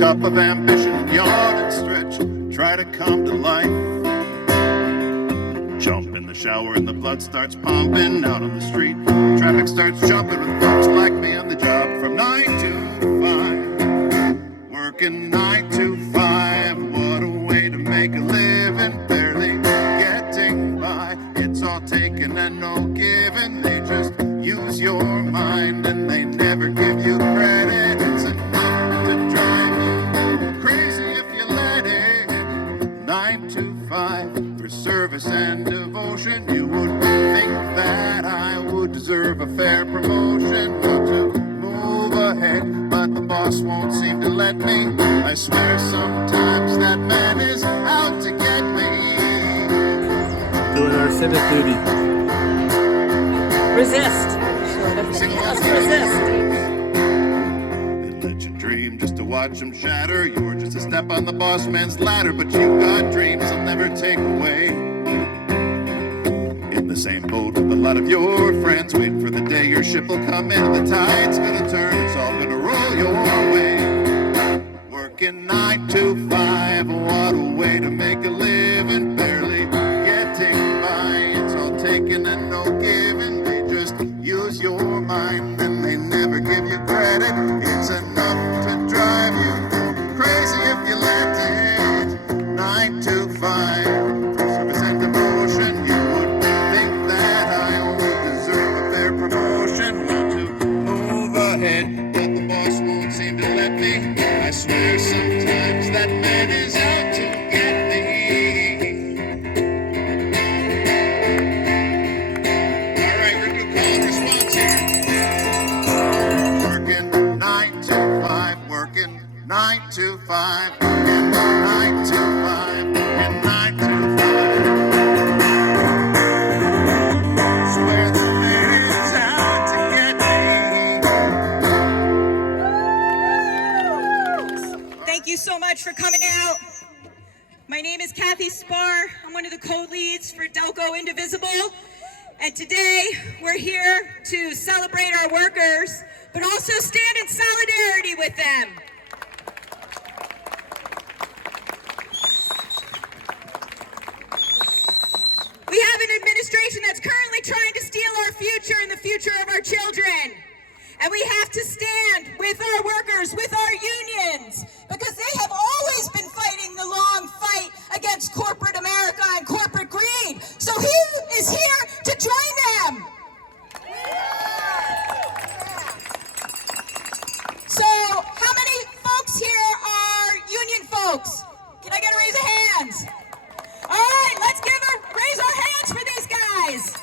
cup of ambition and yawn and stretch, try to come to life. Jump in the shower and the blood starts pumping. Out on the street, traffic starts jumping with folks like me on the job from 9 to 5. Working 9 to 5, what a way to make a living. Barely getting by, it's all taken and no given. They just use your mind and they never give you credit. It's enough to drive you crazy if you let it. 9 to 5 for service and devotion. You would think that I would deserve a fair promotion. Not to move ahead, but the boss won't seem to let me. I swear sometimes that man is out to get me. Doing our civic duty. Resist. Just resist. And let you dream just to watch them shatter. You're just a step on the boss man's ladder, but you got dreams he'll never take away. In the same boat with a lot of your friends, waiting for the day your ship will come in. The tide's gonna turn, it's all gonna roll your way. Working 9 to 5, what a way to make a living. Barely getting by, it's all taken and no giving. They just use your mind and they never give you credit. It's enough to drive you crazy if you let it. 9 to 5, service and devotion. You would think that I would deserve a fair promotion. Want to move ahead, but the boss won't seem to let me. I swear sometimes that man is out to get me. All right, we're gonna do call and response here. Working 9 to 5, working 9 to 5, working 9 to 5, working 9 to 5. Swear the man is out to get me. Thank you so much for coming out. My name is Cathy Spahr. I'm one of the co-leads for Delco Indivisible. And today we're here to celebrate our workers, but also stand in solidarity with them. We have an administration that's currently trying to steal our future and the future of our children. And we have to stand with our workers, with our unions, because they have always been fighting the long fight against corporate America and corporate greed. So he is here to join them. So how many folks here are union folks? Can I get a raise of hands? All right, let's raise our hands for these guys.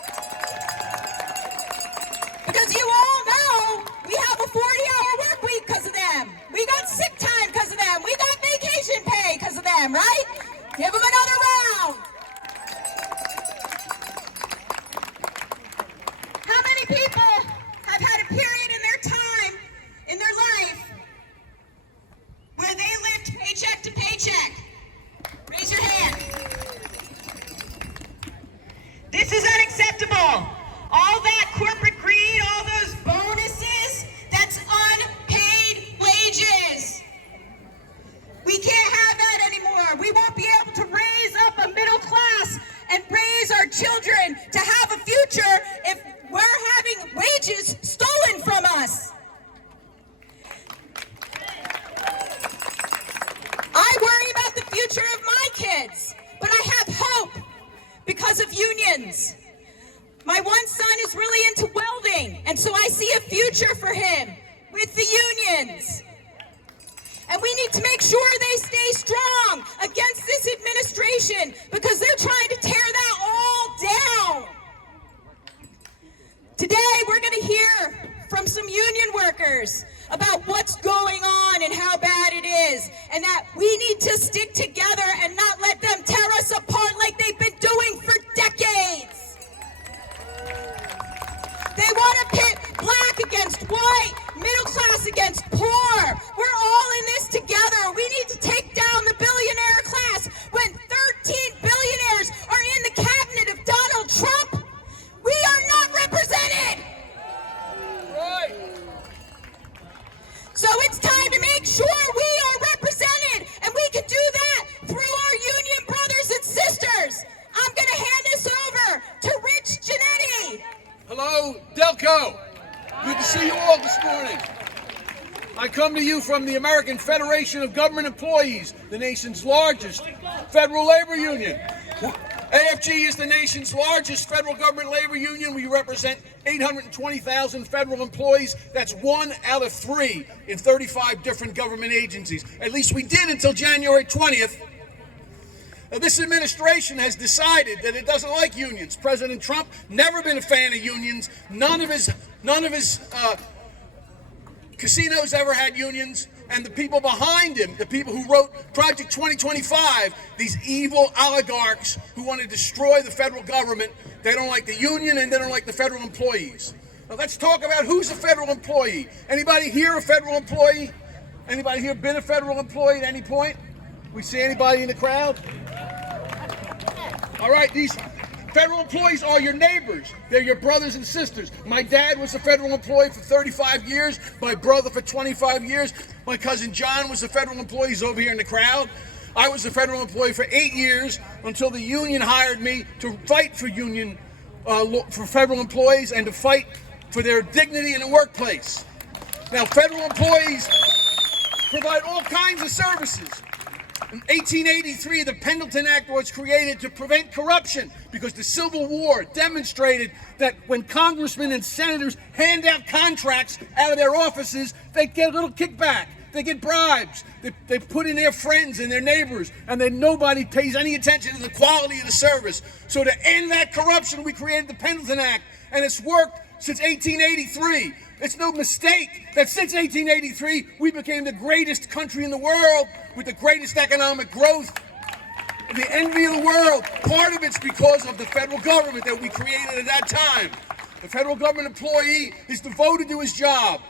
Because you all know we have a 40-hour work week because of them. We got sick time because of them. We got vacation pay because of them, right? Give them another round. How many people have had a period in their time, in their life, where they lived paycheck to paycheck? Raise your hand. This is unacceptable. All that corporate greed, all those bonuses, that's unpaid wages. We can't have that anymore. We won't be able to raise up a middle class and raise our children to have a future if we're having wages stolen from us. I worry about the future of my kids, but I have hope because of unions. My one son is really into welding, and so I see a future for him with the unions. And we need to make sure they stay strong against this administration because they're trying to tear that all down. Today, we're going to hear from some union workers about what's going on and how bad it is, and that we need to stick together and not let them tear us apart like they've been doing for decades. They want to pit black against white, middle class against poor. We're all in this together. We need to take down the billionaire class. When 13 billionaires are in the cabinet of Donald Trump, we are not represented. Right. So it's time to make sure we are represented. Delco. Good to see you all this morning. I come to you from the American Federation of Government Employees, the nation's largest federal labor union. AFGE is the nation's largest federal government labor union. We represent 820,000 federal employees. That's 1 out of 3 in 35 different government agencies. At least we did until January 20th. Now, this administration has decided that it doesn't like unions. President Trump never been a fan of unions. None of his casinos ever had unions. And the people behind him, the people who wrote Project 2025, these evil oligarchs who want to destroy the federal government, they don't like the union and they don't like the federal employees. Now let's talk about who's a federal employee. Anybody here a federal employee? Anybody here been a federal employee at any point? We see anybody in the crowd? All right, these federal employees are your neighbors. They're your brothers and sisters. My dad was a federal employee for 35 years. My brother for 25 years. My cousin John was a federal employee. He's over here in the crowd. I was a federal employee for 8 years until the union hired me to fight for for federal employees and to fight for their dignity in the workplace. Now, federal employees provide all kinds of services. In 1883, the Pendleton Act was created to prevent corruption because the Civil War demonstrated that when congressmen and senators hand out contracts out of their offices, they get a little kickback. They get bribes. They put in their friends and their neighbors, and then nobody pays any attention to the quality of the service. So to end that corruption, we created the Pendleton Act, and it's worked since 1883. It's no mistake that since 1883, we became the greatest country in the world with the greatest economic growth, the envy of the world. Part of it's because of the federal government that we created at that time. The federal government employee is devoted to his job.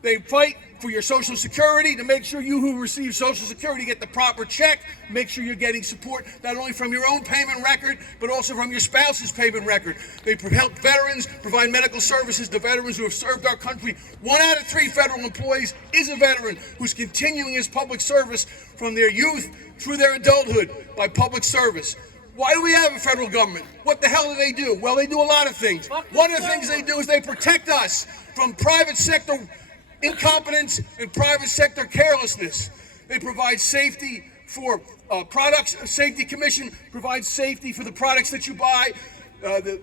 They fight for your Social Security to make sure you who receive Social Security get the proper check, make sure you're getting support not only from your own payment record, but also from your spouse's payment record. They help veterans, provide medical services to veterans who have served our country. 1 out of 3 federal employees is a veteran who's continuing his public service from their youth through their adulthood by public service. Why do we have a federal government? What the hell do they do? Well, they do a lot of things. One of the things they do is they protect us from private sector incompetence and private sector carelessness. They provide safety for products. Safety Commission provides safety for the products that you buy. The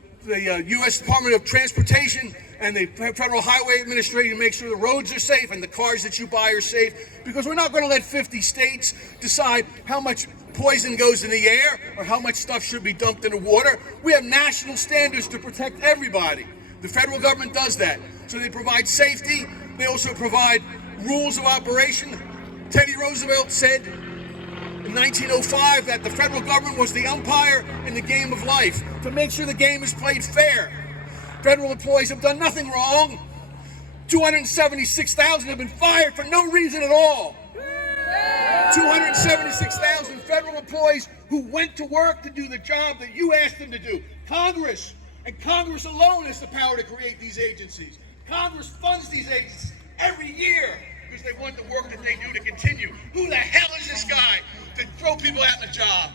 U.S. Department of Transportation and the Federal Highway Administration make sure the roads are safe and the cars that you buy are safe, because we're not going to let 50 states decide how much poison goes in the air or how much stuff should be dumped in the water. We have national standards to protect everybody. The federal government does that. So they provide safety. They also provide rules of operation. Teddy Roosevelt said in 1905 that the federal government was the umpire in the game of life to make sure the game is played fair. Federal employees have done nothing wrong. 276,000 have been fired for no reason at all. 276,000 federal employees who went to work to do the job that you asked them to do. Congress, and Congress alone has the power to create these agencies. Congress funds these agencies every year because they want the work that they do to continue. Who the hell is this guy to throw people out of the job?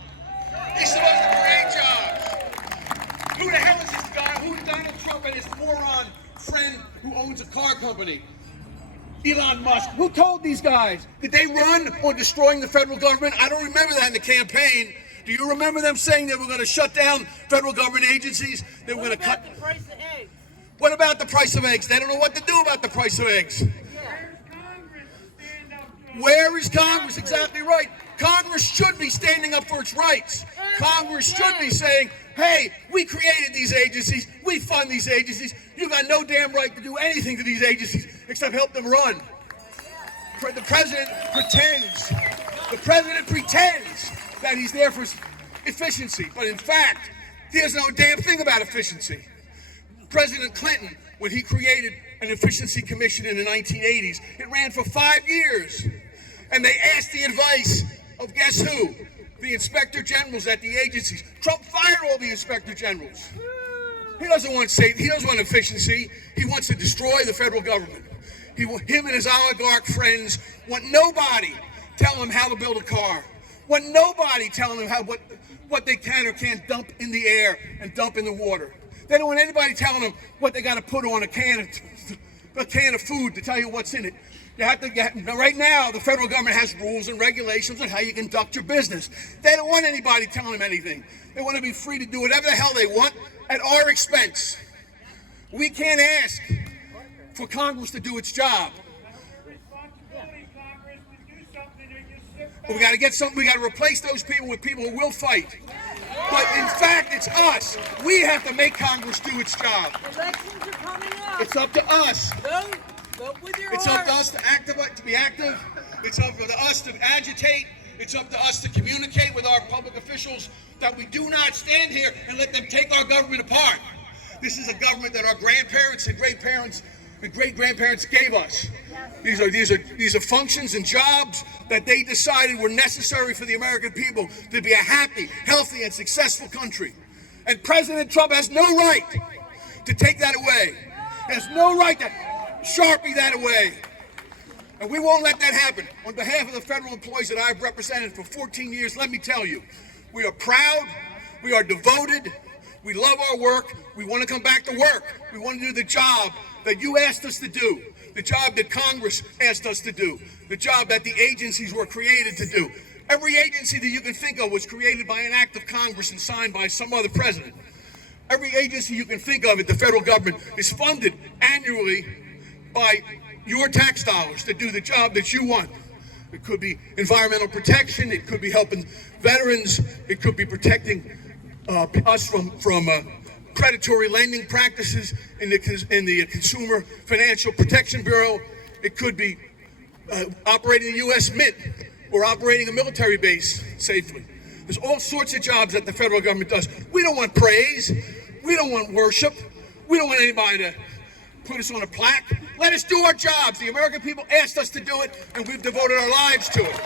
He's supposed to create jobs. Who the hell is this guy? Who is Donald Trump and his moron friend who owns a car company? Elon Musk. Who told these guys? Did they run on destroying the federal government? I don't remember that in the campaign. Do you remember them saying they were going to shut down federal government agencies? They were going to cut the price of eggs? What about the price of eggs? They don't know what to do about the price of eggs. Where is Congress? Exactly right. Congress should be standing up for its rights. Congress should be saying, hey, we created these agencies. We fund these agencies. You got no damn right to do anything to these agencies except help them run. The president pretends that he's there for efficiency. But in fact, he doesn't know a damn thing about efficiency. President Clinton, when he created an efficiency commission in the 1980s, it ran for 5 years. And they asked the advice of guess who? The inspector generals at the agencies. Trump fired all the inspector generals. He doesn't want safety. He doesn't want efficiency. He wants to destroy the federal government. Him and his oligarch friends want nobody telling him how to build a car. Want nobody telling him what they can or can't dump in the air and dump in the water. They don't want anybody telling them what they got to put on a can of food to tell you what's in it. Right now, the federal government has rules and regulations on how you conduct your business. They don't want anybody telling them anything. They want to be free to do whatever the hell they want at our expense. We can't ask for Congress to do its job. But we got to get something. We got to replace those people with people who will fight. But in fact, it's us. We have to make Congress do its job. Elections are coming up. It's up to us. Vote with your It's heart. up to us to be active. It's up to us to agitate. It's up to us to communicate with our public officials that we do not stand here and let them take our government apart. This is a government that our grandparents and great-parents and great-grandparents gave us. These are functions and jobs that they decided were necessary for the American people to be a happy, healthy, and successful country. And President Trump has no right to take that away. He has no right to Sharpie that away. And we won't let that happen. On behalf of the federal employees that I've represented for 14 years, let me tell you, we are proud, we are devoted, we love our work, we want to come back to work. We want to do the job that you asked us to do, the job that Congress asked us to do, the job that the agencies were created to do. Every agency that you can think of was created by an act of Congress and signed by some other president. Every agency you can think of at the federal government is funded annually by your tax dollars to do the job that you want. It could be environmental protection, it could be helping veterans, it could be protecting us from predatory lending practices in the Consumer Financial Protection Bureau. It could be operating the U.S. Mint or operating a military base safely. There's all sorts of jobs that the federal government does. We don't want praise. We don't want worship. We don't want anybody to put us on a plaque. Let us do our jobs. The American people asked us to do it, and we've devoted our lives to it.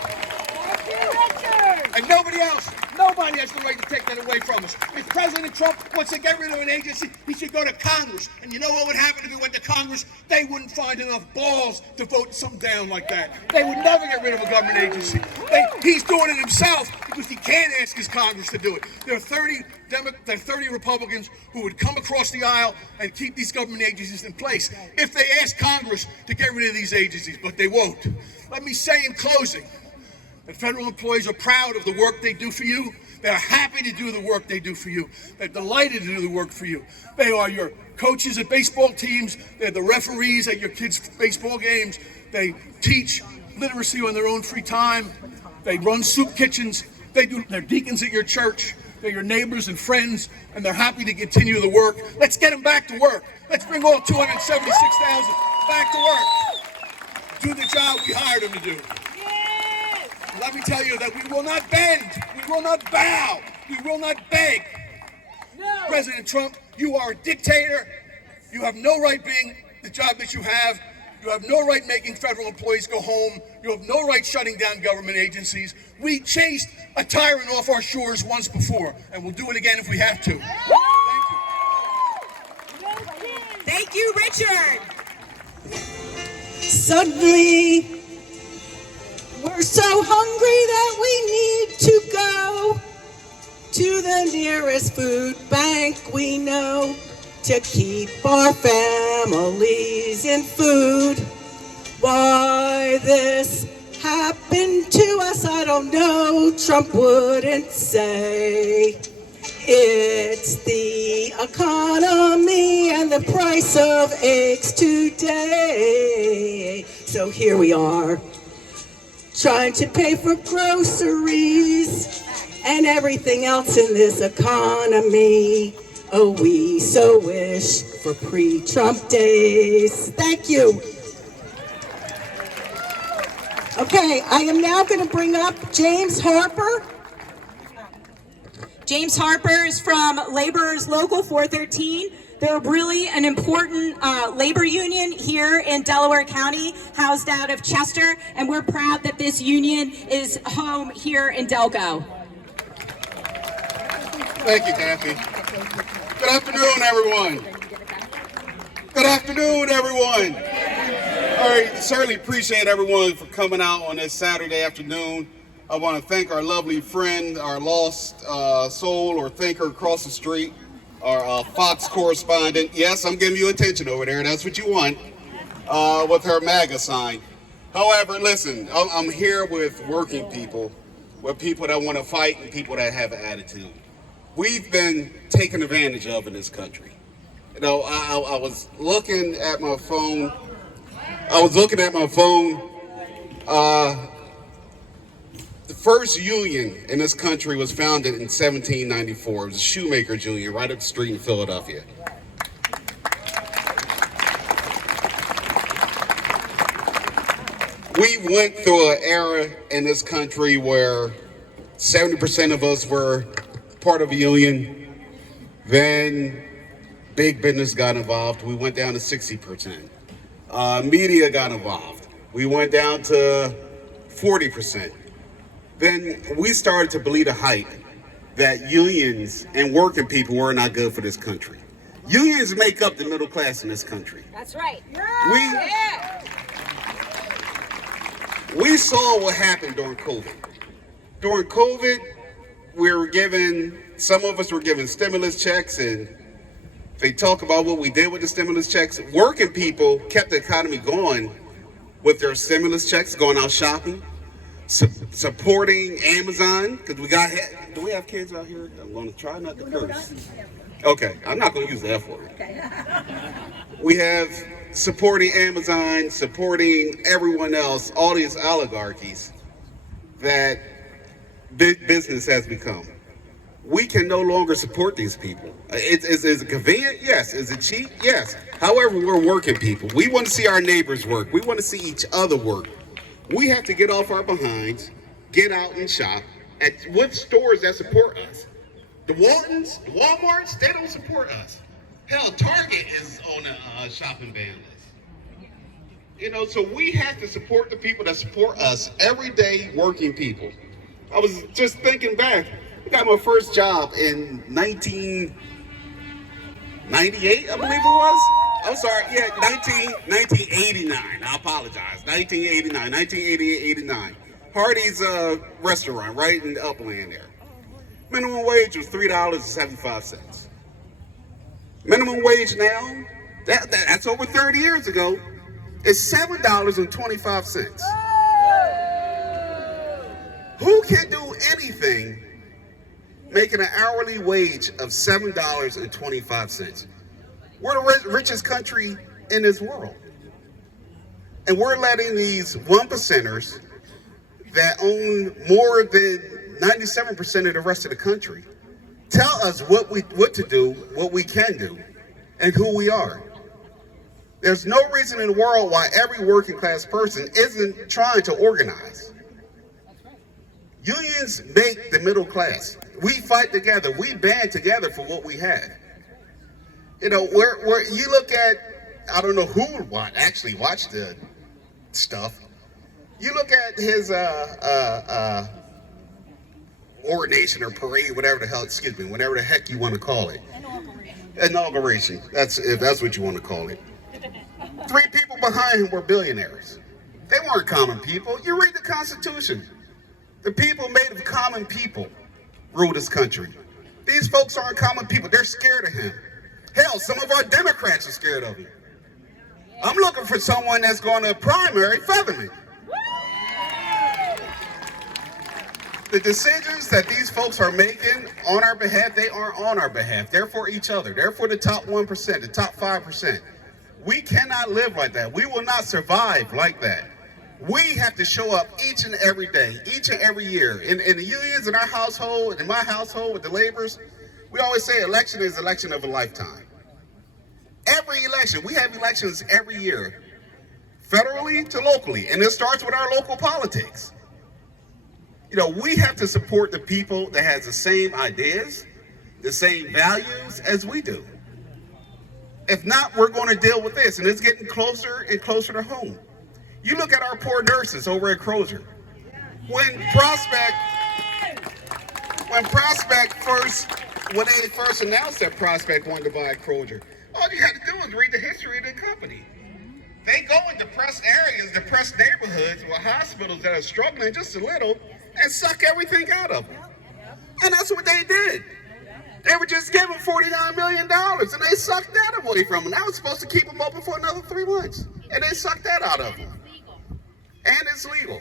And nobody has the right to take that away from us. If President Trump wants to get rid of an agency, he should go to Congress. And you know what would happen if he went to Congress? They wouldn't find enough balls to vote something down like that. They would never get rid of a government agency. He's doing it himself because he can't ask his Congress to do it. There are 30 Republicans who would come across the aisle and keep these government agencies in place if they ask Congress to get rid of these agencies, but they won't. Let me say in closing, that federal employees are proud of the work they do for you. They're happy to do the work they do for you. They're delighted to do the work for you. They are your coaches at baseball teams. They're the referees at your kids' baseball games. They teach literacy on their own free time. They run soup kitchens. They're deacons at your church. They're your neighbors and friends, and they're happy to continue the work. Let's get them back to work. Let's bring all 276,000 back to work. Do the job we hired them to do. Let me tell you that we will not bend, we will not bow, we will not beg. No. President Trump, you are a dictator. You have no right being the job that you have. You have no right making federal employees go home. You have no right shutting down government agencies. We chased a tyrant off our shores once before, and we'll do it again if we have to. Thank you. Thank you, Richard. Suddenly, we're so hungry that we need to go to the nearest food bank we know to keep our families in food. Why this happened to us, I don't know. Trump wouldn't say. It's the economy and the price of eggs today. So here we are, trying to pay for groceries and everything else in this economy. Oh, we so wish for pre-Trump days. Thank you. Okay, I am now going to bring up James Harper. James Harper is from Laborers Local 413. They're really an important labor union here in Delaware County, housed out of Chester, and we're proud that this union is home here in Delco. Thank you, Cathy. Good afternoon, everyone. Good afternoon, everyone. I certainly appreciate everyone for coming out on this Saturday afternoon. I want to thank our lovely friend, our lost soul or thinker across the street, our Fox correspondent. Yes, I'm giving you attention over there. That's what you want, with her MAGA sign. However, listen, I'm here with working people, with people that want to fight and people that have an attitude. We've been taken advantage of in this country. You know, I was looking at my phone. The first union in this country was founded in 1794. It was a shoemakers union right up the street in Philadelphia. We went through an era in this country where 70% of us were part of a union. Then big business got involved. We went down to 60%. Media got involved. We went down to 40%. Then we started to believe the hype that unions and working people were not good for this country. Unions make up the middle class in this country. That's right. We saw what happened during COVID. During COVID, some of us were given stimulus checks, and they talk about what we did with the stimulus checks. Working people kept the economy going with their stimulus checks, going out shopping, supporting Amazon, because do we have kids out here? I'm going to try not to curse. Okay, I'm not going to use the F word. We have supporting Amazon, supporting everyone else, all these oligarchies that big business has become. We can no longer support these people. Is it convenient? Yes. Is it cheap? Yes. However, we're working people. We want to see our neighbors work. We want to see each other work. We have to get off our behinds, get out and shop with stores that support us. The Waltons, the Walmarts, they don't support us. Hell, Target is on a shopping ban list. You know, so we have to support the people that support us, everyday working people. I was just thinking back. I got my first job in 1998, I believe it was. I'm sorry, yeah, 1989. I apologize. 1988, 89. Hardy's restaurant right in the Upland there. Minimum wage was $3.75. Minimum wage now, that's over 30 years ago, is $7.25. Who can do anything making an hourly wage of $7.25? We're the richest country in this world. And we're letting these 1%ers that own more than 97% of the rest of the country tell us what to do, what we can do, and who we are. There's no reason in the world why every working class person isn't trying to organize. Unions make the middle class. We fight together. We band together for what we have. You know, where you look at, I don't know who actually watched the stuff. You look at his ordination or parade, whatever the hell, whatever the heck you want to call it. Inauguration. If that's what you want to call it. 3 people behind him were billionaires. They weren't common people. You read the Constitution. The people made of common people rule this country. These folks aren't common people. They're scared of him. Hell, some of our Democrats are scared of him. I'm looking for someone that's going to primary feather me. The decisions that these folks are making on our behalf, they aren't on our behalf. They're for each other. They're for the top 1%, the top 5%. We cannot live like that. We will not survive like that. We have to show up each and every day, each and every year. In the unions, in our household, in my household, with the laborers, we always say election is election of a lifetime. Every election, we have elections every year, federally to locally, and it starts with our local politics. You know, we have to support the people that has the same ideas, the same values as we do. If not, we're going to deal with this, and it's getting closer and closer to home. You look at our poor nurses over at Crozer. When they first announced that Prospect wanted to buy Crozer, all you had to do was read the history of the company. They go in depressed areas, depressed neighborhoods with hospitals that are struggling just a little and suck everything out of them. And that's what they did. They were just given $49 million, and they sucked that away from them. That was supposed to keep them open for another 3 months, and they sucked that out of them. And it's legal.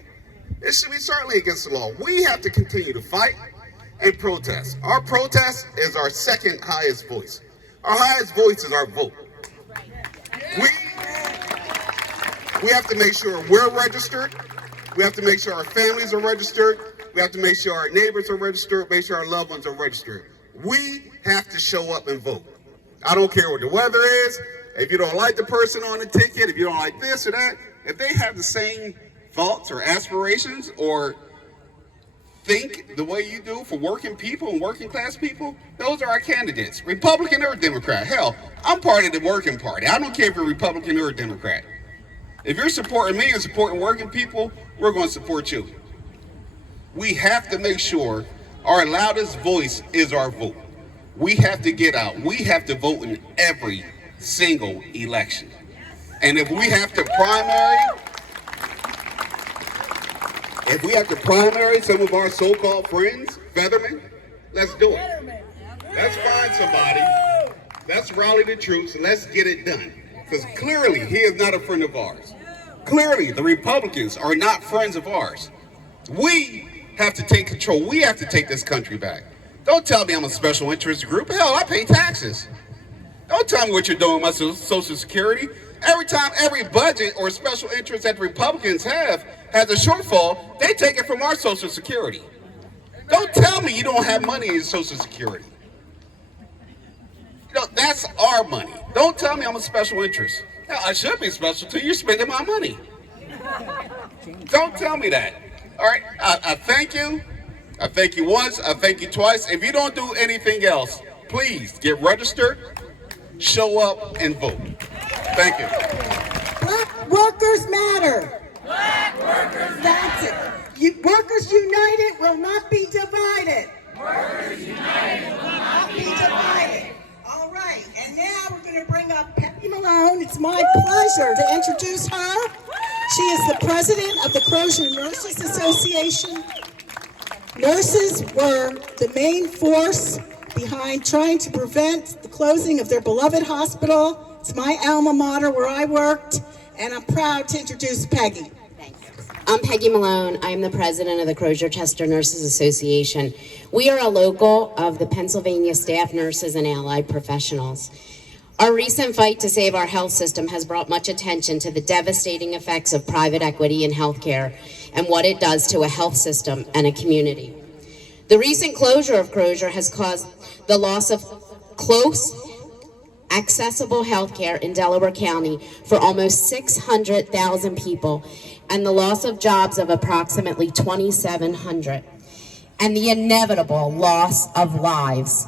It should be certainly against the law. We have to continue to fight and protest. Our protest is our second highest voice. Our highest voice is our vote. We have to make sure we're registered. We have to make sure our families are registered. We have to make sure our neighbors are registered, make sure our loved ones are registered. We have to show up and vote. I don't care what the weather is. If you don't like the person on the ticket, if you don't like this or that, if they have the same thoughts or aspirations or think the way you do for working people and working class people, those are our candidates, Republican or Democrat. Hell, I'm part of the working party. I don't care if you're Republican or a Democrat. If you're supporting me and supporting working people, we're going to support you. We have to make sure our loudest voice is our vote. We have to get out. We have to vote in every single election. And if we have to primary some of our so-called friends, Featherman, let's do it. Let's find somebody. Let's rally the troops and let's get it done. Because clearly he is not a friend of ours. Clearly the Republicans are not friends of ours. We have to take control. We have to take this country back. Don't tell me I'm a special interest group. Hell, I pay taxes. Don't tell me what you're doing with my Social Security. Every time every budget or special interest that the Republicans have has a shortfall, they take it from our Social Security. Don't tell me you don't have money in Social Security. You know, that's our money. Don't tell me I'm a special interest. Hell, I should be special too. You're spending my money. Don't tell me that. All right, I thank you. I thank you once. I thank you twice. If you don't do anything else, please get registered, show up, and vote. Thank you. Black workers matter. Black workers That's it. Workers united will not be divided. Workers united will not Be divided. All right, and now we're going to bring up Peggy Malone. It's my pleasure to introduce her. She is the president of the Crozer Nurses Association. Nurses were the main force behind trying to prevent the closing of their beloved hospital. It's my alma mater where I worked, and I'm proud to introduce Peggy. I'm Peggy Malone. I'm the president of the Crozer-Chester Nurses Association. We are a local of the Pennsylvania Staff Nurses and Allied Professionals. Our recent fight to save our health system has brought much attention to the devastating effects of private equity in healthcare and what it does to a health system and a community. The recent closure of Crozer has caused the loss of close, accessible healthcare in Delaware County for almost 600,000 people and the loss of jobs of approximately 2,700 and the inevitable loss of lives.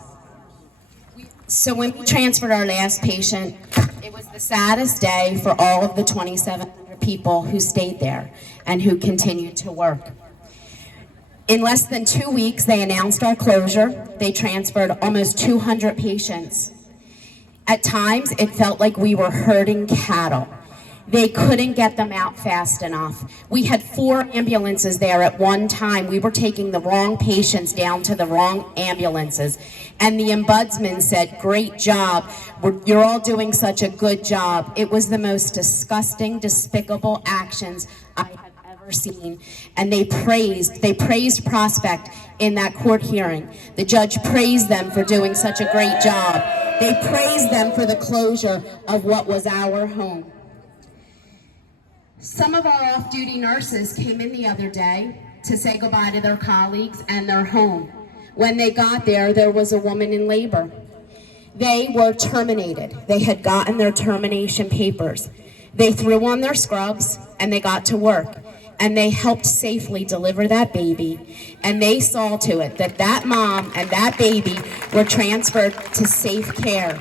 So when we transferred our last patient, it was the saddest day for all of the 2,700 people who stayed there and who continued to work. In less than 2 weeks, they announced our closure. They transferred almost 200 patients. At times, it felt like we were herding cattle. They couldn't get them out fast enough. We had 4 ambulances there at one time. We were taking the wrong patients down to the wrong ambulances. And the ombudsman said, "Great job. You're all doing such a good job." It was the most disgusting, despicable actions I have ever seen. And they praised Prospect in that court hearing. The judge praised them for doing such a great job. They praised them for the closure of what was our home. Some of our off-duty nurses came in the other day to say goodbye to their colleagues and their home. When they got there, there was a woman in labor. They were terminated. They had gotten their termination papers. They threw on their scrubs and they got to work. And they helped safely deliver that baby. And they saw to it that that mom and that baby were transferred to safe care.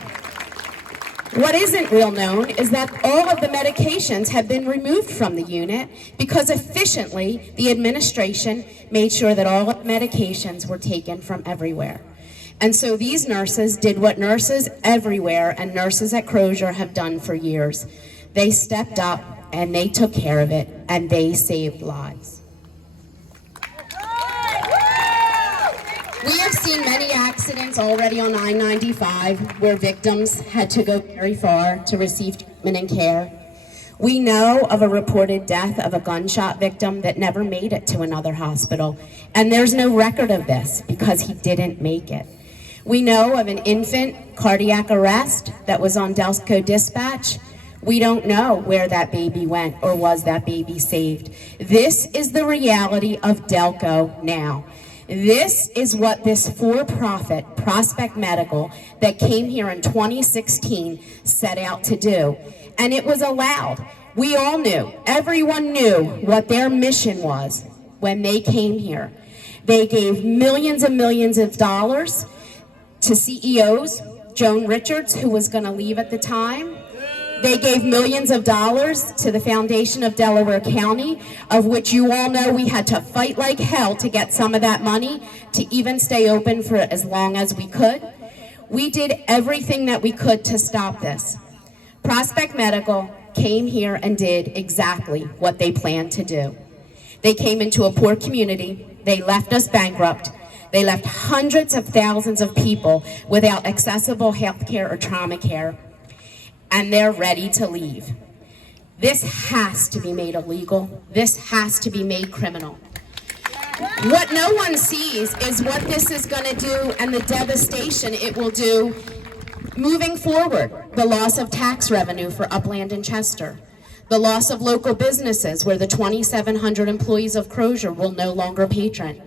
What isn't real known is that all of the medications have been removed from the unit because efficiently the administration made sure that all of the medications were taken from everywhere. And so these nurses did what nurses everywhere and nurses at Crozer have done for years. They stepped up and they took care of it and they saved lives. We have seen many accidents already on I-95 where victims had to go very far to receive treatment and care. We know of a reported death of a gunshot victim that never made it to another hospital, and there's no record of this because he didn't make it. We know of an infant cardiac arrest that was on Delco dispatch. We don't know where that baby went or was that baby saved. This is the reality of Delco now. This is what this for-profit Prospect Medical that came here in 2016 set out to do. And it was allowed. We all knew, everyone knew what their mission was when they came here. They gave millions and millions of dollars to CEOs, Joan Richards, who was gonna leave at the time. They gave millions of dollars to the Foundation of Delaware County, of which you all know we had to fight like hell to get some of that money to even stay open for as long as we could. We did everything that we could to stop this. Prospect Medical came here and did exactly what they planned to do. They came into a poor community. They left us bankrupt. They left hundreds of thousands of people without accessible health care or trauma care. And they're ready to leave. This has to be made illegal. This has to be made criminal. What no one sees is what this is going to do and the devastation it will do moving forward. The loss of tax revenue for Upland and Chester. The loss of local businesses where the 2,700 employees of Crozer will no longer patron.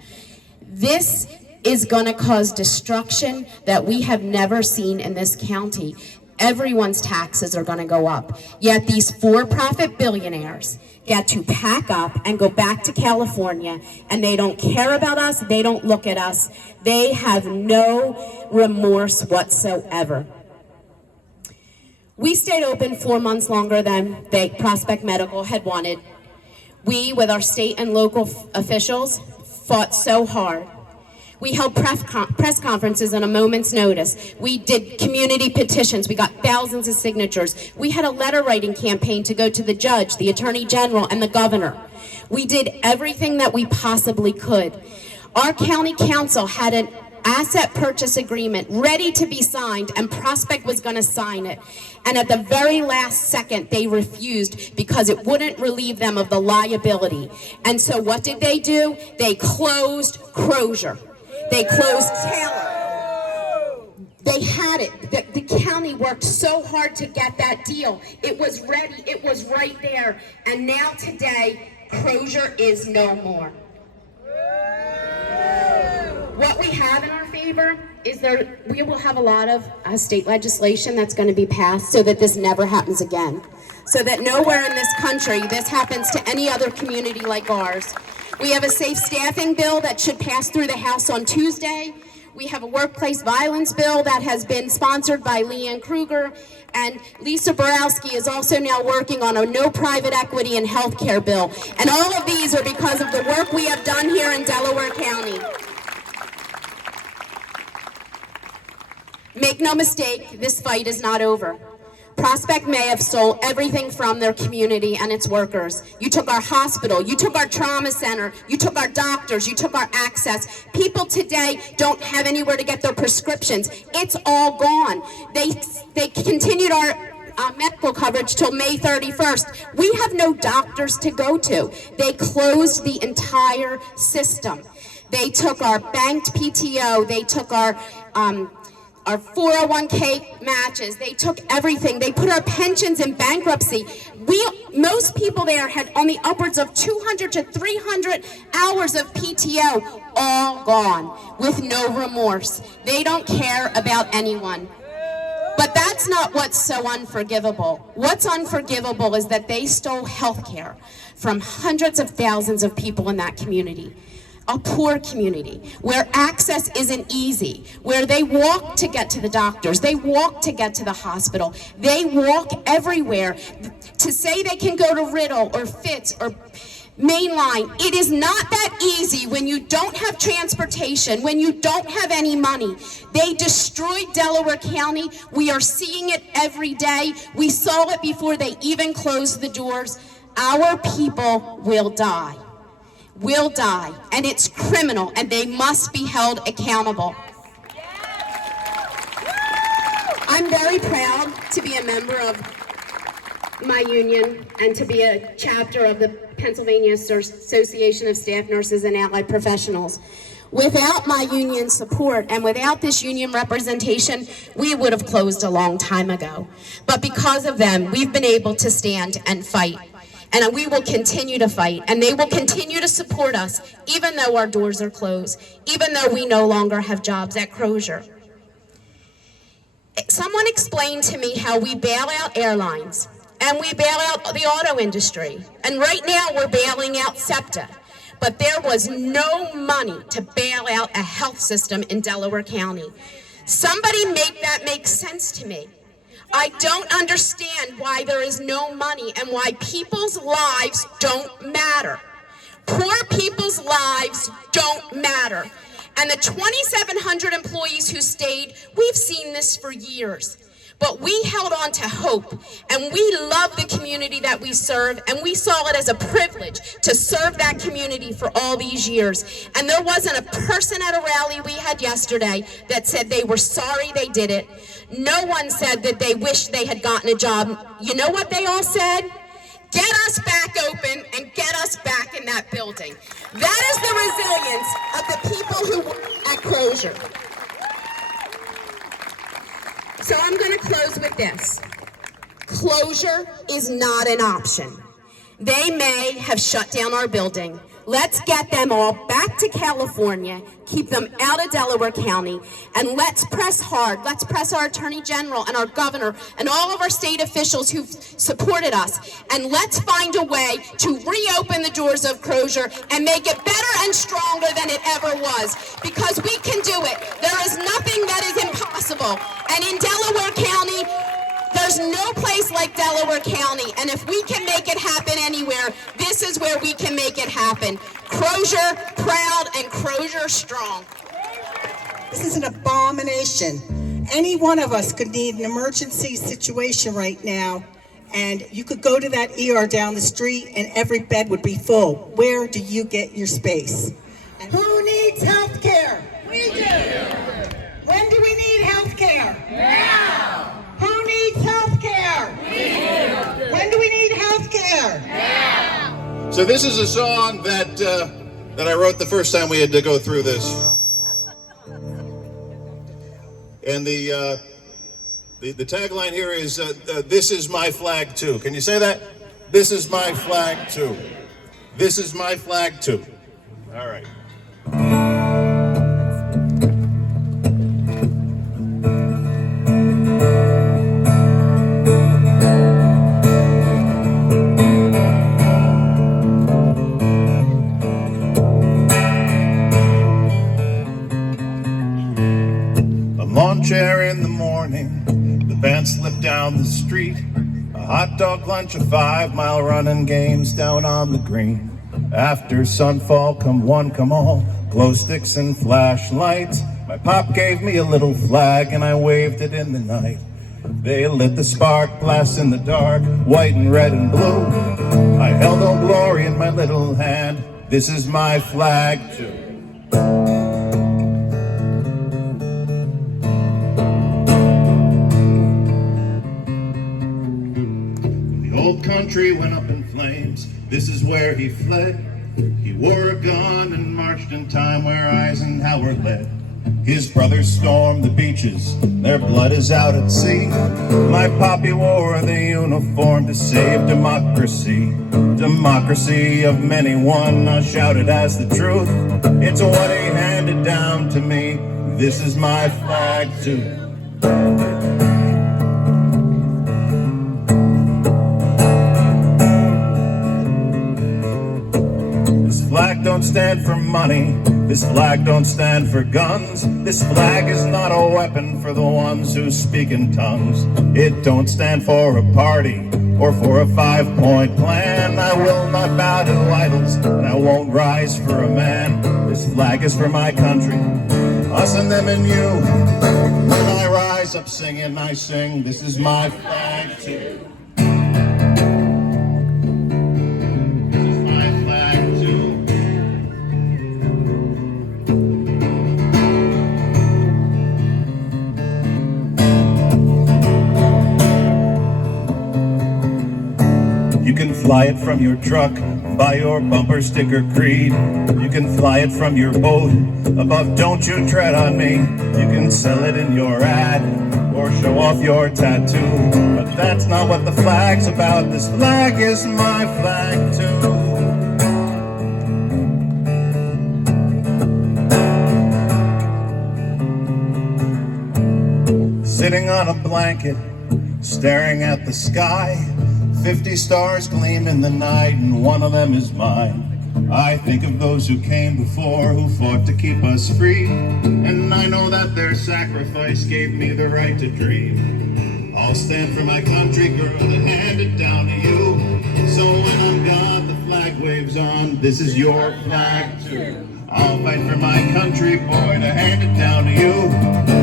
This is going to cause destruction that we have never seen in this county. Everyone's taxes are going to go up. Yet these for-profit billionaires get to pack up and go back to California, and they don't care about us. They don't look at us. They have no remorse whatsoever. We stayed open 4 months longer than Prospect Medical had wanted. We, with our state and local officials, fought so hard. We held press conferences on a moment's notice. We did community petitions. We got thousands of signatures. We had a letter writing campaign to go to the judge, the attorney general, and the governor. We did everything that we possibly could. Our county council had an asset purchase agreement ready to be signed, and Prospect was going to sign it. And at the very last second, they refused because it wouldn't relieve them of the liability. And so what did they do? They closed Crozer. They closed Taylor. They had it. The county worked so hard to get that deal. It was ready. It was right there. And now today, Crozer is no more. What we have in our favor is we will have a lot of state legislation that's going to be passed so that this never happens again. So that nowhere in this country this happens to any other community like ours. We have a safe staffing bill that should pass through the House on Tuesday. We have a workplace violence bill that has been sponsored by Leanne Kruger, and Lisa Borowski is also now working on a no private equity in healthcare bill. And all of these are because of the work we have done here in Delaware County. Make no mistake, this fight is not over. Prospect may have stole everything from their community and its workers. You took our hospital, you took our trauma center, you took our doctors, you took our access. People today don't have anywhere to get their prescriptions. It's all gone. They continued our medical coverage till May 31st. We have no doctors to go to. They closed the entire system. They took our banked PTO, they took our 401k matches, they took everything. They put our pensions in bankruptcy. Most people there had only upwards of 200 to 300 hours of PTO, all gone, with no remorse. They don't care about anyone. But that's not what's so unforgivable. What's unforgivable is that they stole health care from hundreds of thousands of people in that community. A poor community where access isn't easy, where they walk to get to the doctors, they walk to get to the hospital, they walk everywhere. To say they can go to Riddle or Fitz or Mainline, it is not that easy when you don't have transportation, when you don't have any money. They destroyed Delaware County. We are seeing it every day. We saw it before they even closed the doors. Our people will die. will die, and it's criminal, and they must be held accountable. I'm very proud to be a member of my union and to be a chapter of the Pennsylvania Association of Staff Nurses and Allied Professionals. Without my union support and without this union representation, we would have closed a long time ago. But because of them, we've been able to stand and fight. And we will continue to fight, and they will continue to support us, even though our doors are closed, even though we no longer have jobs at Crozer. Someone explained to me how we bail out airlines, and we bail out the auto industry, and right now we're bailing out SEPTA. But there was no money to bail out a health system in Delaware County. Somebody make that make sense to me. I don't understand why there is no money and why people's lives don't matter. Poor people's lives don't matter. And the 2,700 employees who stayed, we've seen this for years. But we held on to hope, and we love the community that we serve, and we saw it as a privilege to serve that community for all these years. And there wasn't a person at a rally we had yesterday that said they were sorry they did it. No one said that they wished they had gotten a job. You know what they all said? Get us back open and get us back in that building. That is the resilience of the people who work at Crozer. So I'm going to close with this. Closure is not an option. They may have shut down our building. Let's get them all back to California, keep them out of Delaware County, and let's press hard. Let's press our Attorney General and our Governor and all of our state officials who've supported us, and let's find a way to reopen the doors of Crozer and make it better and stronger than it ever was, because we can do it. There is nothing that is impossible, and in Delaware County, there's no place like Delaware County, and if we can make it happen anywhere, this is where we can make it happen. Crozer proud and Crozer strong. This is an abomination. Any one of us could need an emergency situation right now, and you could go to that ER down the street and every bed would be full. Where do you get your space? And who needs health care? We do. When do we need health care? Now. Who needs health care? We do. When do we need health care? Now. So this is a song that I wrote the first time we had to go through this. And the tagline here is, this is my flag too. Can you say that? This is my flag too. This is my flag too. All right. Lawn chair in the morning, the band slipped down the street. A hot dog lunch, a 5-mile running games down on the green. After sunfall, come one, come all, glow sticks and flashlights. My pop gave me a little flag and I waved it in the night. They lit the spark, blast in the dark, white and red and blue. I held Old Glory in my little hand, this is my flag too. Old country went up in flames, this is where he fled. He wore a gun and marched in time where Eisenhower led. His brothers stormed the beaches, their blood is out at sea. My poppy wore the uniform to save democracy. Democracy of many one, I shouted as the truth. It's what he handed down to me, this is my flag too. This flag don't stand for money, this flag don't stand for guns. This flag is not a weapon for the ones who speak in tongues. It don't stand for a party or for a 5-point plan. I will not bow to idols and I won't rise for a man. This flag is for my country, us and them and you. When I rise up singing, I sing, this is my flag too. fly it from your truck, by your bumper sticker creed. You can fly it from your boat, above "Don't you tread on me." You can sell it in your ad, or show off your tattoo. But that's not what the flag's about. This flag is my flag too. Sitting on a blanket, staring at the sky, 50 stars gleam in the night, and one of them is mine. I think of those who came before, who fought to keep us free, and I know that their sacrifice gave me the right to dream. I'll stand for my country, girl, and hand it down to you. So when I'm gone, the flag waves on. This is your flag too. I'll fight for my country, boy, to hand it down to you.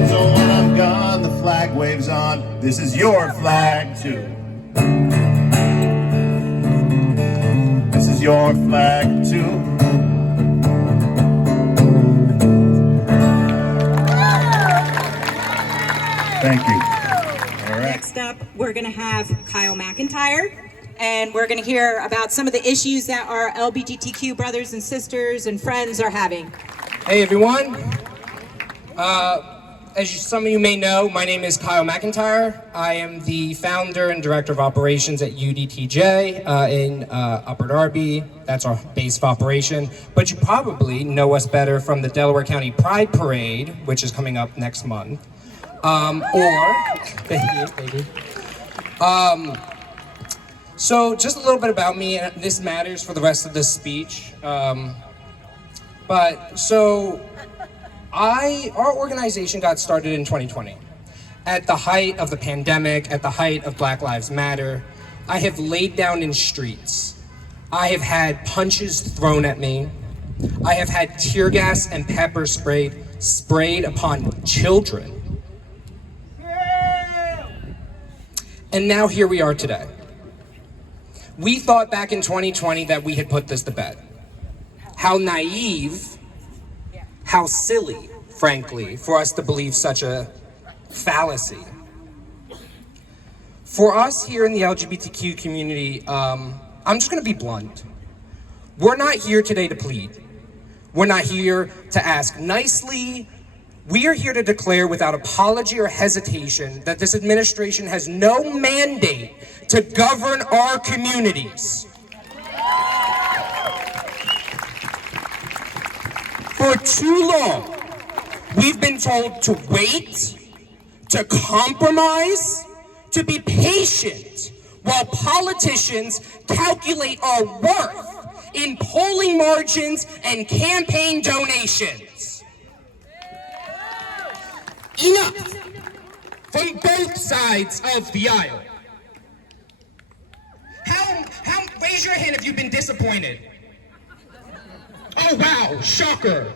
So when I'm gone, the flag waves on. This is your flag too. This is your flag too. Thank you. All right. Next up, we're going to have Kyle McIntyre, and we're going to hear about some of the issues that our LGBTQ brothers and sisters and friends are having. Hey everyone. Some of you may know, my name is Kyle McIntyre. I am the founder and director of operations at UDTJ in Upper Darby. That's our base of operation. But you probably know us better from the Delaware County Pride Parade, which is coming up next month. So just a little bit about me, and this matters for the rest of this speech. Our organization got started in 2020. At the height of the pandemic, at the height of Black Lives Matter, I have laid down in streets. I have had punches thrown at me. I have had tear gas and pepper sprayed upon children. And now here we are today. We thought back in 2020 that we had put this to bed. How naive, how silly, frankly, for us to believe such a fallacy. For us here in the LGBTQ community, I'm just gonna be blunt. We're not here today to plead. We're not here to ask nicely. We are here to declare without apology or hesitation that this administration has no mandate to govern our communities. For too long, we've been told to wait, to compromise, to be patient, while politicians calculate our worth in polling margins and campaign donations. Enough from both sides of the aisle. Raise your hand if you've been disappointed. Oh wow, shocker.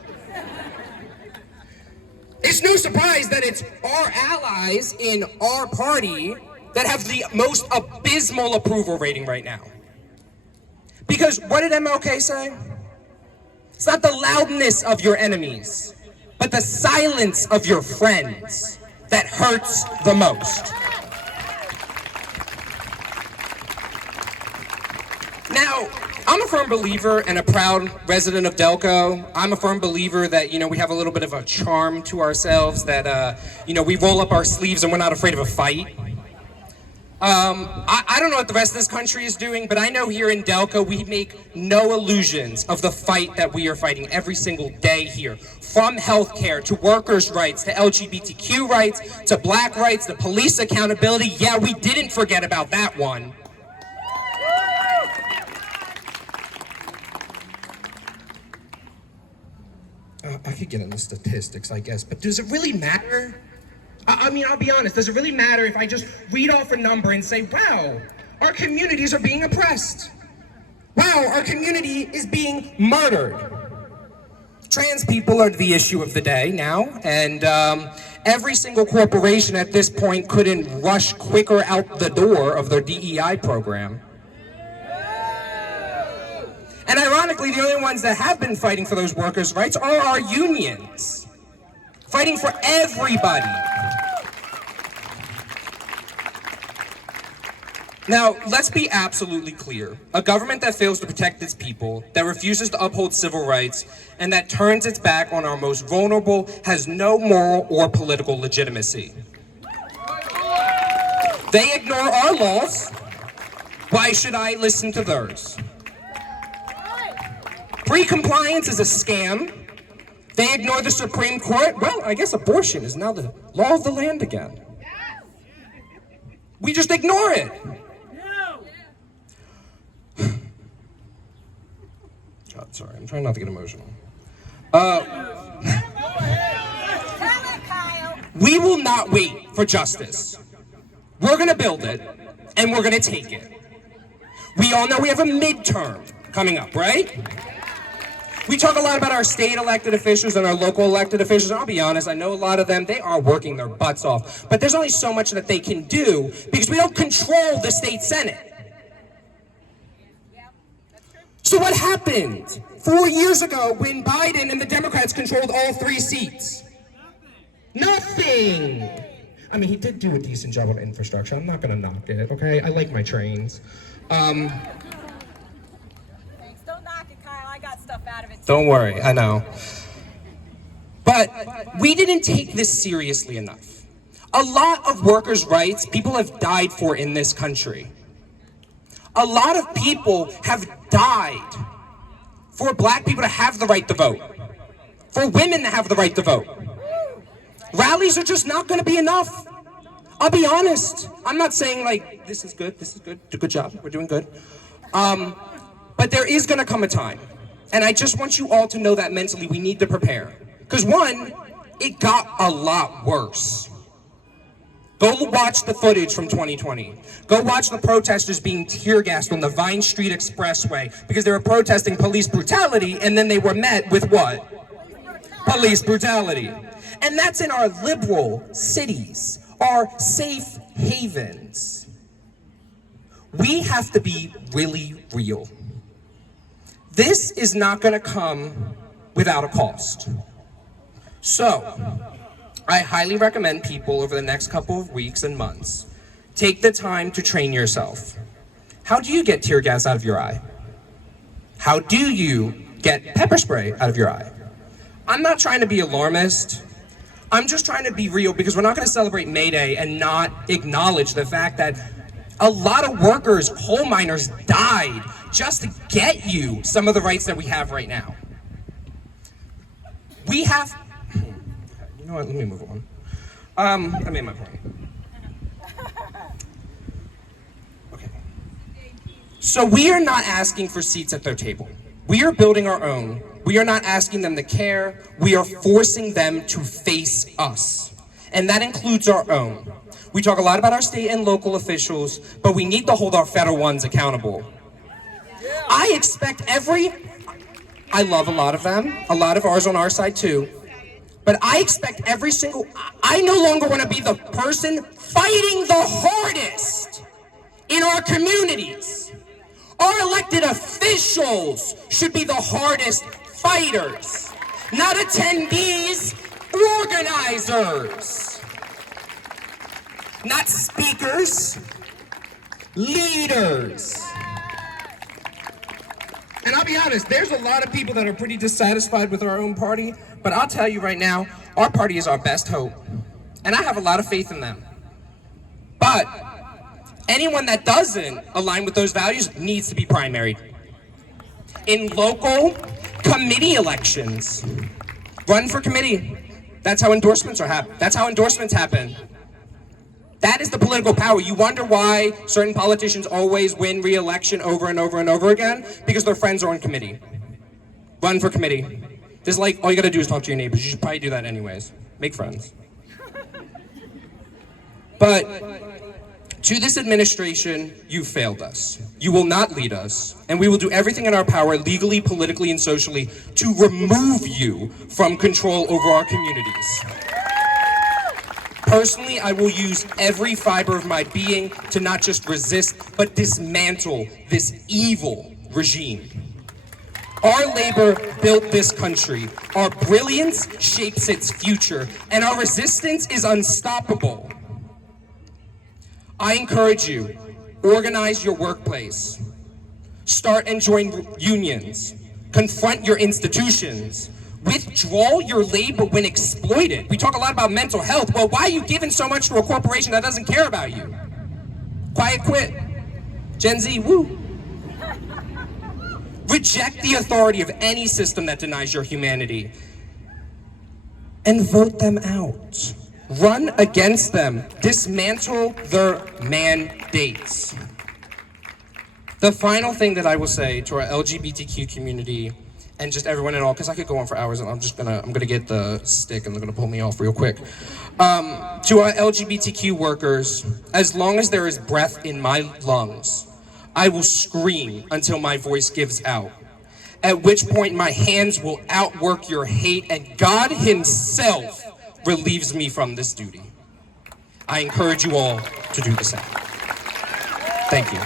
It's no surprise that it's our allies in our party that have the most abysmal approval rating right now. Because what did MLK say? It's not the loudness of your enemies, but the silence of your friends that hurts the most. Now, I'm a firm believer and a proud resident of Delco. I'm a firm believer that, we have a little bit of a charm to ourselves, that, we roll up our sleeves and we're not afraid of a fight. I don't know what the rest of this country is doing, but I know here in Delco, we make no illusions of the fight that we are fighting every single day here. From healthcare, to workers' rights, to LGBTQ rights, to Black rights, to police accountability. Yeah, we didn't forget about that one. I could get into statistics, I guess, but does it really matter? I mean, I'll be honest, does it really matter if I just read off a number and say, wow, our communities are being oppressed? Wow, our community is being murdered. Trans people are the issue of the day now, and every single corporation at this point couldn't rush quicker out the door of their DEI program. And ironically, the only ones that have been fighting for those workers' rights are our unions, fighting for everybody. Now, let's be absolutely clear. A government that fails to protect its people, that refuses to uphold civil rights, and that turns its back on our most vulnerable has no moral or political legitimacy. They ignore our laws. Why should I listen to theirs? Pre-compliance is a scam. They ignore the Supreme Court. Well, I guess abortion is now the law of the land again. We just ignore it. God, sorry, I'm trying not to get emotional. We will not wait for justice. We're gonna build it, and we're gonna take it. We all know we have a midterm coming up, right? We talk a lot about our state elected officials and our local elected officials, and I'll be honest, I know a lot of them, they are working their butts off, but there's only so much that they can do because we don't control the state Senate. So what happened 4 years ago when Biden and the Democrats controlled all 3 seats? Nothing! I mean, he did do a decent job on infrastructure. I'm not gonna knock it, okay? I like my trains. Thanks. Don't knock it, Kyle. I got stuff out of it. Don't worry, I know. But we didn't take this seriously enough. A lot of workers' rights people have died for in this country. A lot of people have died for black people to have the right to vote, for women to have the right to vote. Rallies are just not going to be enough. I'll be honest. I'm not saying like, this is good, good job, we're doing good. But there is going to come a time, and I just want you all to know that mentally we need to prepare. Because one, it got a lot worse. Go watch the footage from 2020. Go watch the protesters being tear gassed on the Vine Street Expressway because they were protesting police brutality, and then they were met with what? Police brutality. And that's in our liberal cities, our safe havens. We have to be really real. This is not going to come without a cost. So, I highly recommend people over the next couple of weeks and months take the time to train yourself. How do you get tear gas out of your eye? How do you get pepper spray out of your eye? I'm not trying to be alarmist. I'm just trying to be real because we're not going to celebrate May Day and not acknowledge the fact that a lot of workers, coal miners died just to get you some of the rights that we have right now. We have... You know what, let me move on. I made my point. Okay. So we are not asking for seats at their table. We are building our own. We are not asking them to care. We are forcing them to face us. And that includes our own. We talk a lot about our state and local officials, but we need to hold our federal ones accountable. I expect I love a lot of them. A lot of ours on our side too. But I expect I no longer want to be the person fighting the hardest in our communities. Our elected officials should be the hardest fighters, not attendees, organizers, not speakers, leaders. And I'll be honest, there's a lot of people that are pretty dissatisfied with our own party, but I'll tell you right now, our party is our best hope. And I have a lot of faith in them. But anyone that doesn't align with those values needs to be primaried. In local committee elections, run for committee. That's how endorsements happen. That's how endorsements happen. That is the political power. You wonder why certain politicians always win re-election over and over and over again? Because their friends are on committee. Run for committee. Just like, all you gotta do is talk to your neighbors. You should probably do that anyways. Make friends. But to this administration, you failed us. You will not lead us, and we will do everything in our power, legally, politically, and socially, to remove you from control over our communities. Personally, I will use every fiber of my being to not just resist, but dismantle this evil regime. Our labor built this country. Our brilliance shapes its future, and our resistance is unstoppable. I encourage you, Organize your workplace. Start and join unions. Confront your institutions. Withdraw your labor when exploited. We talk a lot about mental health. Well, why are you giving so much to a corporation that doesn't care about you? Quiet quit. Gen Z, woo. Reject the authority of any system that denies your humanity. And vote them out. Run against them. Dismantle their mandates. The final thing that I will say to our LGBTQ community and just everyone at all, because I could go on for hours and I'm gonna get the stick and they're gonna pull me off real quick. To our LGBTQ workers, as long as there is breath in my lungs, I will scream until my voice gives out. At which point my hands will outwork your hate and God himself relieves me from this duty. I encourage you all to do the same. Thank you.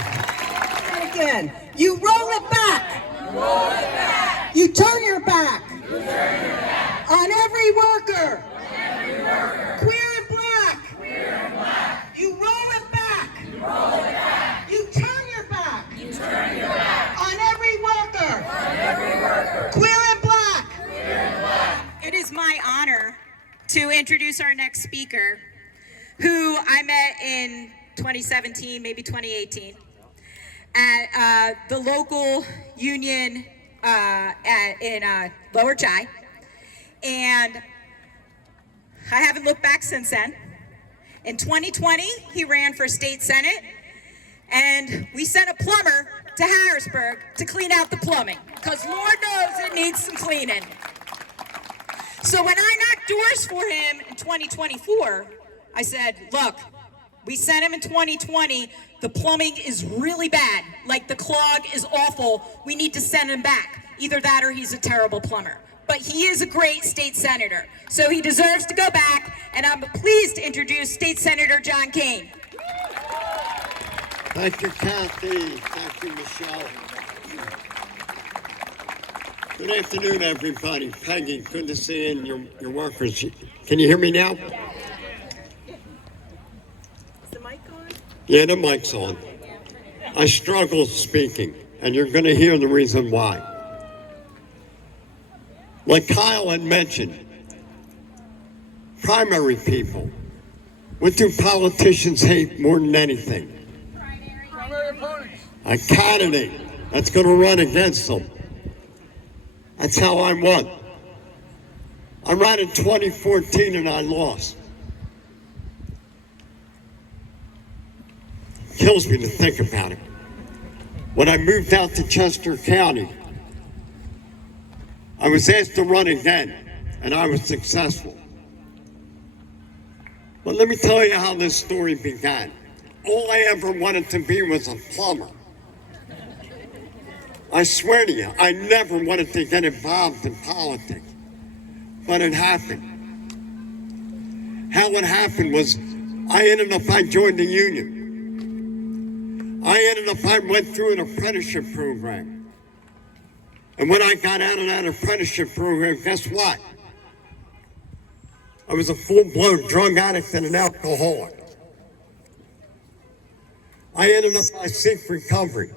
Again, you roll it back. Roll it back. You turn your back. You turn your back. On every worker. Every worker. Queer and black. Queer and black. You roll it back. You roll it back. You turn your back. You turn your back. On every worker. On every worker. Queer and black. Queer and black. It is my honor to introduce our next speaker, who I met in 2017, maybe 2018, at the local union in Lower Chi. And I haven't looked back since then. In 2020, he ran for state senate, and we sent a plumber to Harrisburg to clean out the plumbing, because Lord knows it needs some cleaning. So when I knocked doors for him in 2024, I said, look, we sent him in 2020, the plumbing is really bad, like the clog is awful, we need to send him back. Either that or he's a terrible plumber. But he is a great state senator, so he deserves to go back, and I'm pleased to introduce State Senator John Kane. Thank you, Cathy. Thank you, Michele. Good afternoon, everybody. Peggy, good to see you and your workers. Can you hear me now? Is the mic on? Yeah, the mic's on. I struggle speaking, and you're going to hear the reason why. Like Kyle had mentioned, primary people. What do politicians hate more than anything? Primary opponents. A candidate that's going to run against them. That's how I won. I ran in 2014 and I lost. Kills me to think about it. When I moved out to Chester County, I was asked to run again, and I was successful. But let me tell you how this story began. All I ever wanted to be was a plumber. I swear to you, I never wanted to get involved in politics. But it happened. How it happened was, I joined the union. I went through an apprenticeship program. And when I got out of that apprenticeship program, guess what? I was a full-blown drug addict and an alcoholic. I seek recovery.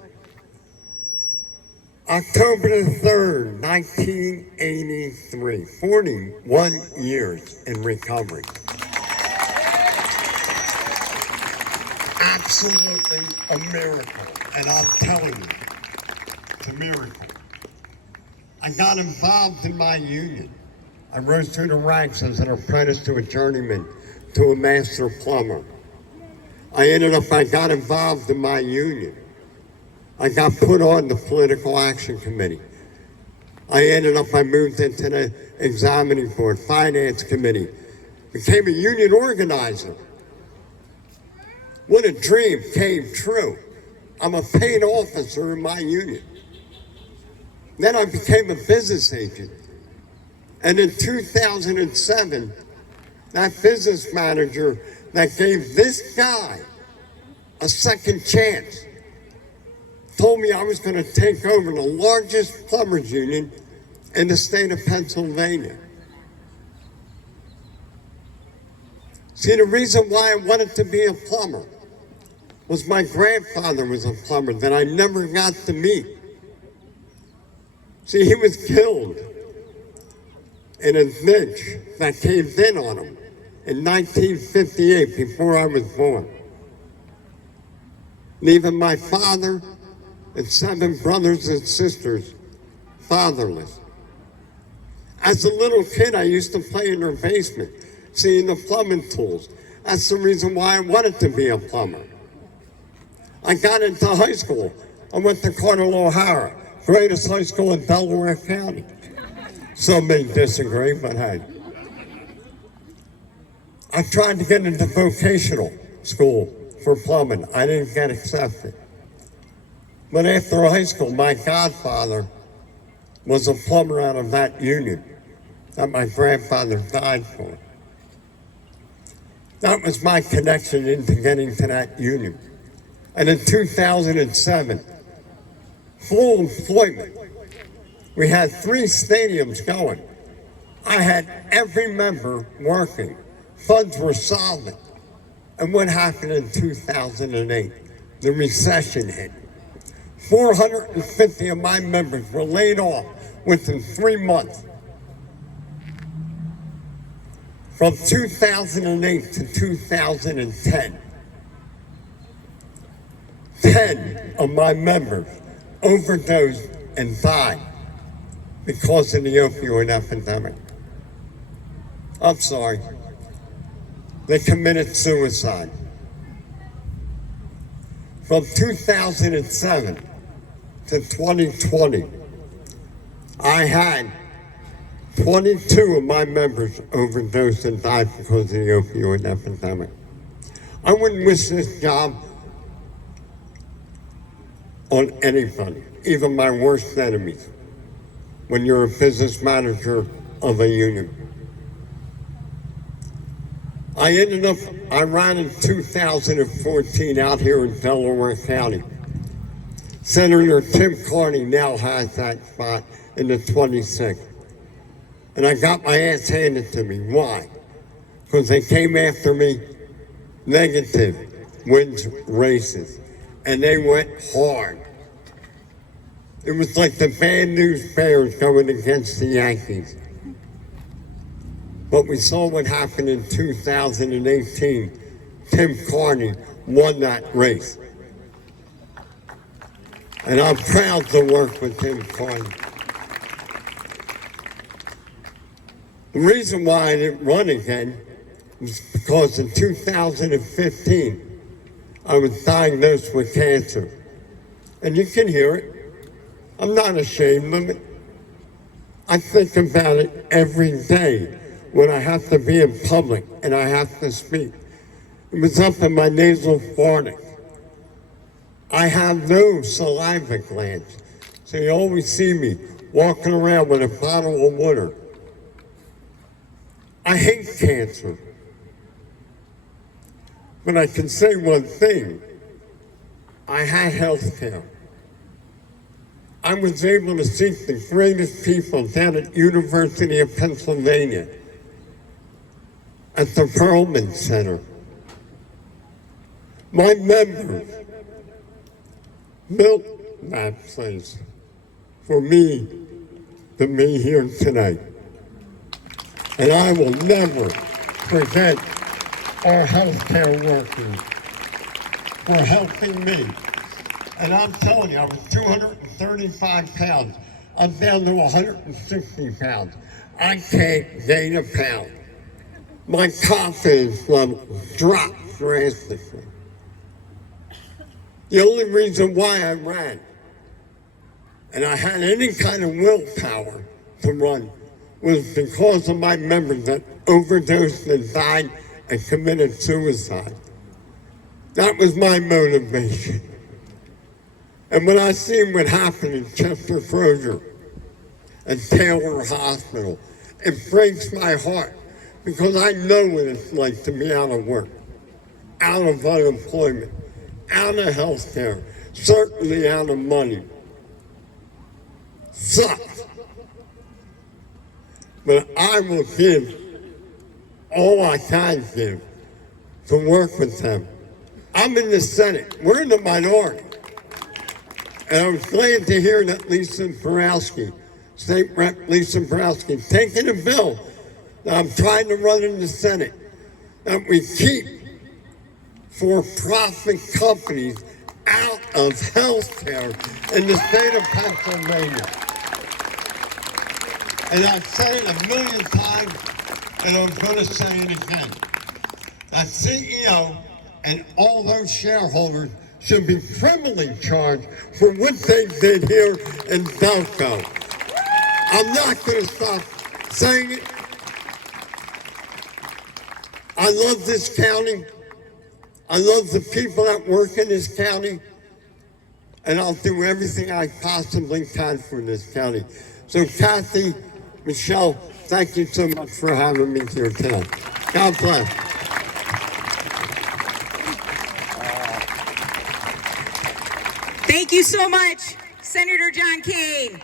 October the 3rd, 1983, 41 years in recovery. Absolutely a miracle, and I'm telling you, it's a miracle. I got involved in my union. I rose through the ranks as an apprentice to a journeyman to a master plumber. I got involved in my union. I got put on the political action committee. I moved into the examining board, finance committee, became a union organizer. What a dream came true. I'm a paid officer in my union. Then I became a business agent. And in 2007, that business manager that gave this guy a second chance told me I was going to take over the largest plumbers union in the state of Pennsylvania. See, the reason why I wanted to be a plumber was my grandfather was a plumber that I never got to meet. See, he was killed in a ditch that caved in on him in 1958, before I was born, leaving my father and 7 brothers and sisters fatherless. As a little kid, I used to play in their basement, seeing the plumbing tools. That's the reason why I wanted to be a plumber. I got into high school. I went to Cardinal O'Hara, greatest high school in Delaware County. Some may disagree, but hey. I tried to get into vocational school for plumbing. I didn't get accepted. But after high school, my godfather was a plumber out of that union that my grandfather died for. That was my connection into getting to that union. And in 2007, full employment. We had 3 stadiums going. I had every member working. Funds were solvent. And what happened in 2008? The recession hit. 450 of my members were laid off within 3 months. From 2008 to 2010, 10 of my members overdosed and died because of the opioid epidemic. I'm sorry. They committed suicide. From 2007 to 2020, I had 22 of my members overdosed and died because of the opioid epidemic. I wouldn't wish this job on anybody, even my worst enemies, when you're a business manager of a union. I ran in 2014 out here in Delaware County. Senator Tim Carney now has that spot in the 26th. And I got my ass handed to me. Why? Because they came after me, negative, wins races. And they went hard. It was like the bad news Bears going against the Yankees. But we saw what happened in 2018. Tim Carney won that race. And I'm proud to work with Tim Carney. The reason why I didn't run again was because in 2015, I was diagnosed with cancer. And you can hear it. I'm not ashamed of it. I think about it every day when I have to be in public and I have to speak. It was up in my nasal pharynx. I have no saliva glands, so you always see me walking around with a bottle of water. I hate cancer. But I can say one thing. I had health care. I was able to seek the greatest people down at University of Pennsylvania at the Perlman Center. My members built that place for me to be here tonight. And I will never forget our healthcare workers for helping me. And I'm telling you, I was 235 pounds. I'm down to 160 pounds. I can't gain a pound. My confidence level dropped drastically. The only reason why I ran, and I had any kind of willpower to run, was because of my members that overdosed and died and committed suicide. That was my motivation. And when I see what happened in Chester Crozer and Taylor Hospital, it breaks my heart because I know what it's like to be out of work, out of unemployment, out of health care, certainly out of money. Sucks. But I will give all I can give to work with them. I'm in the Senate. We're in the minority. And I was glad to hear that Lisa Borowski, State Rep Lisa Borowski, taking a bill that I'm trying to run in the Senate, that we keep for-profit companies out of health care in the state of Pennsylvania. And I've said it a million times, and I'm going to say it again. That CEO and all those shareholders should be criminally charged for what they did here in Delco. I'm not going to stop saying it. I love this county. I love the people that work in this county. And I'll do everything I possibly can for this county. So Cathy, Michele, thank you so much for having me here tonight. God bless. Thank you so much, Senator John Kane.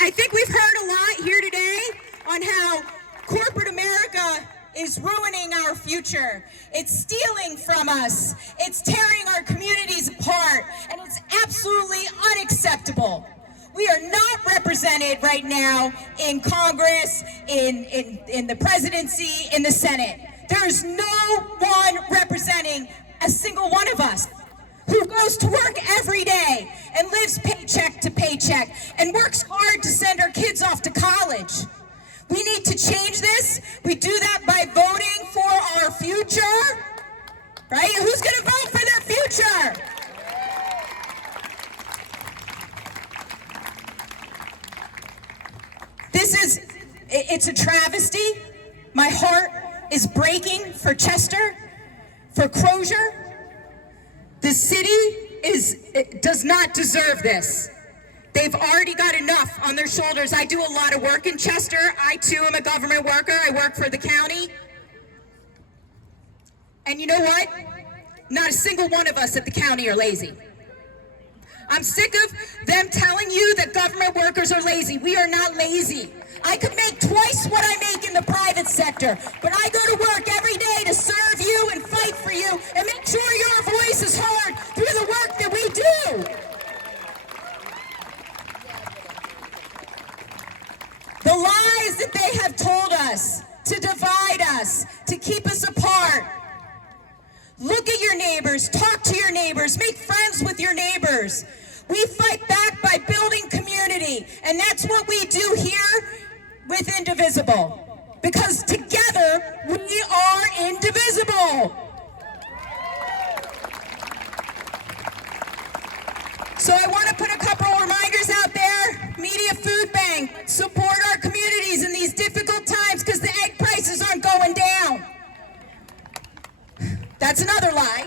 I think we've heard a lot here today on how corporate America is ruining our future. It's stealing from us. It's tearing our communities apart, and it's absolutely unacceptable. We are not represented right now in Congress, in the presidency, in the Senate. There is no one representing a single one of us who goes to work every day and lives paycheck to paycheck and works hard to send our kids off to college. We need to change this. We do that by voting for our future, right? Who's going to vote for their future? It's a travesty. My heart is breaking for Chester, for Crozer. The city does not deserve this. They've already got enough on their shoulders. I do a lot of work in Chester. I too am a government worker. I work for the county. And you know what? Not a single one of us at the county are lazy. I'm sick of them telling you that government workers are lazy. We are not lazy. I could make twice what I make in the private sector, but I go to work every day to serve you and fight for you and make sure your voice is heard through the work that we do. The lies that they have told us to divide us, to keep us apart. Look at your neighbors, talk to your neighbors, make friends with your neighbors. We fight back by building community, and that's what we do here with Indivisible. Because together, we are indivisible. So I want to put a couple of reminders out there. Media Food Bank, support our communities in these difficult times because the egg prices aren't going down. That's another lie.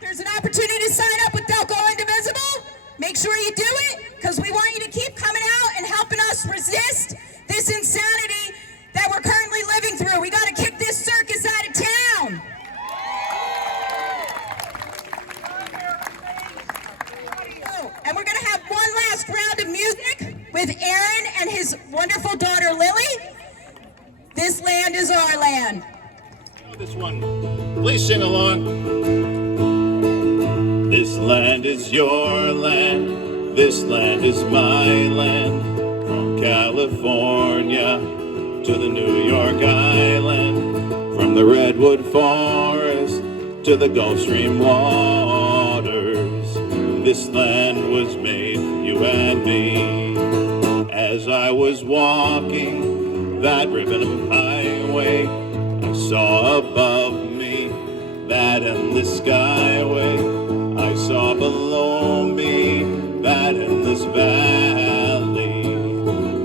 There's an opportunity to sign up with Delco Indivisible. Make sure you do it because we want you to keep coming out and helping us resist this insanity that we're currently living through. We got to kick this circus out of town. And we're going to have one last round of music with Aaron and his wonderful daughter, Lily. This land is our land. This one, please sing along. This land is your land. This land is my land. From California to the New York Island. From the Redwood Forest to the Gulf Stream waters. This land was made for you and me. As I was walking that ribbon of highway, I saw above me that endless skyway. I saw below me that endless valley.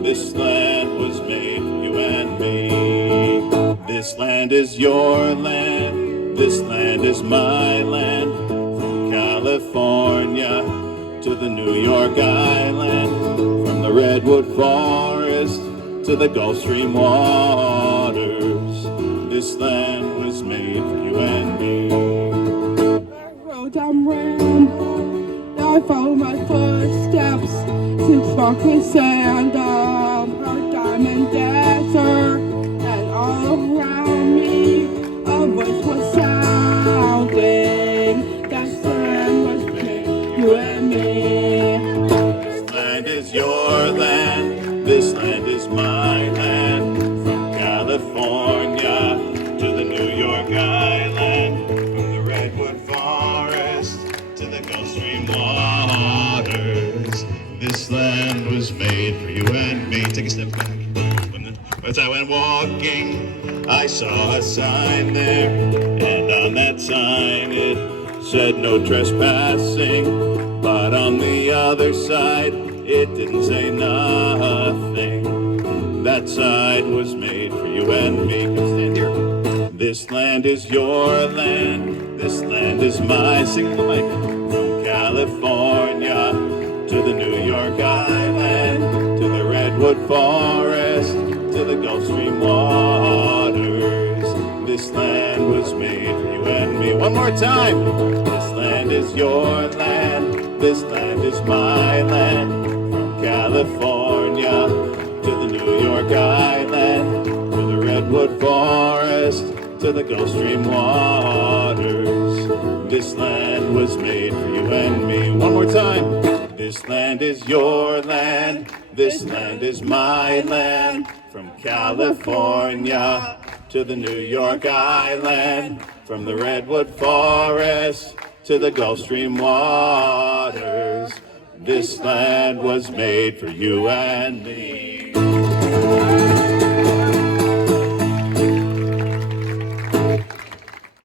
This land was made for you and me. This land is your land. This land is my land. From California to the New York Island. From the Redwood Forest to the Gulf Stream waters. This land was made for you and me. I'm rambling, I follow my footsteps since walking sand of our diamond desert, and all around me a voice was sound. This land was made for you and me. Take a step back. As I went walking, I saw a sign there, and on that sign it said no trespassing, but on the other side it didn't say nothing. That side was made for you and me. Come stand here. This land is your land, this land is mine. Sing the mic. From California to the New York Island, to the Redwood Forest, to the Gulf Stream waters. This land was made for you and me. One more time. This land is your land, this land is my land. From California to the New York Island, to the Redwood Forest, to the Gulf Stream waters. This land was made for you and me. One more time. This land is your land, this land is my land. From California to the New York Island, from the Redwood Forest to the Gulf Stream waters. This land was made for you and me.